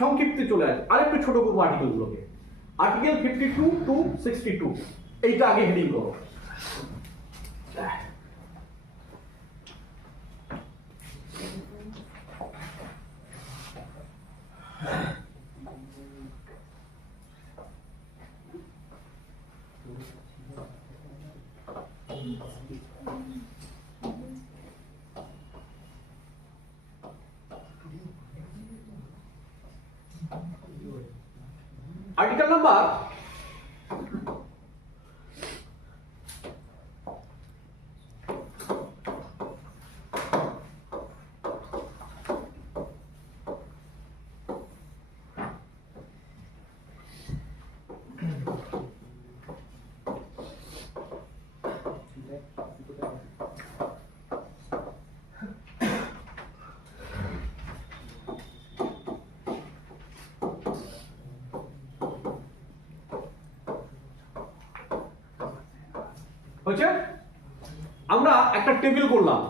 সংক্ষিপ্তে চলে আসে, আরেকটু ছোট করবো আর্টিকেলগুলোকে। আর্টিকেল 52 টু 62 এইটা আগে হেডিং করো। আর্টিকেল নাম্বার হচ্ছে, আমরা একটা টেবিল করলাম,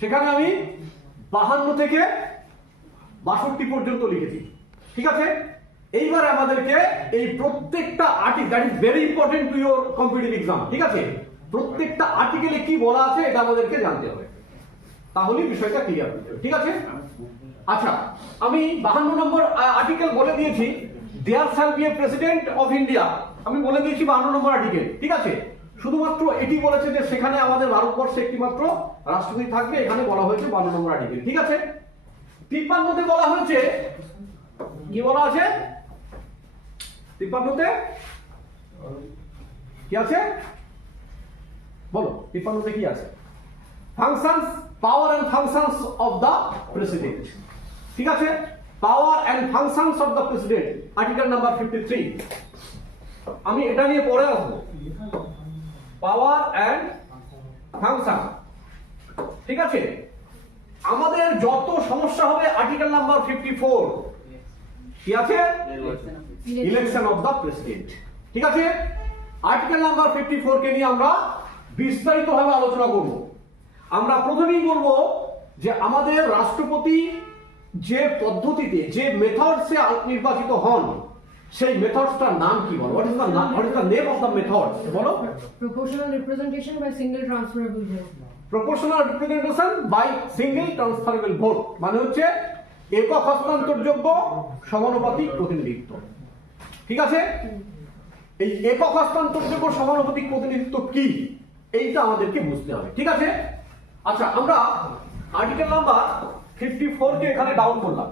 সেখানে আমি 52 থেকে 62 পর্যন্ত লিখেছি, ঠিক আছে। এইবার আমাদেরকে এই প্রত্যেকটা article, that is very important to your competitive exam, ঠিক আছে। প্রত্যেকটা আর্টিকেলে কি বলা আছে এটা আমাদেরকে জানতে হবে, তাহলেই বিষয়টা ক্লিয়ার হয়ে যাবে, ঠিক আছে। আচ্ছা, আমি 52 নম্বর আর্টিকেল বলে দিয়েছি, there shall be a president of India, আমি বলে দিয়েছি 52 নম্বর আর্টিকেল, ঠিক আছে। শুধুমাত্র এটি বলেছে যে সেখানে আমাদের ভারতবর্ষে একটি মাত্র রাষ্ট্রপতি থাকবে, এখানে বলা হয়েছে 52 নম্বর আর্টিকেল, ঠিক আছে। 53তে বলা হয়েছে, কি বলা আছে 53তে? কি আছে বলো, 53তে কি আছে? Functions, power and functions of the president, ঠিক আছে। Power and functions of the president, article number 53। আমি এটা নিয়ে পরে আসবো, পাওয়ার এন্ড ফাংশন, ঠিক আছে। আমাদের যত সমস্যা হবে আর্টিকেল নাম্বার 54, কি আছে? ইলেকশন অফ দা প্রেসিডেন্ট, ঠিক আছে। আর্টিকেল নাম্বার 54 কে নিয়ে আমরা বিস্তারিতভাবে আলোচনা করব। আমরা প্রথমেই বলবো যে আমাদের রাষ্ট্রপতি যে পদ্ধতিতে, যে মেথডসে নির্বাচিত হন, সেই মেথডসটার নাম কি বলো? What is the name of the method? বলো। Proportional representation by single transferable vote. Proportional representation by single transferable vote, মানে হচ্ছে একক হস্তান্তরযোগ্য সমানুপাতিক প্রতিনিধিত্ব, ঠিক আছে। এই একক হস্তান্তরযোগ্য সমানুপাতিক প্রতিনিধিত্ব কি, এইটা আমাদেরকে বুঝতে হবে, ঠিক আছে। আচ্ছা, আমরা আর্টিকেল নাম্বার 54 কে এখানে ডাউন করলাম,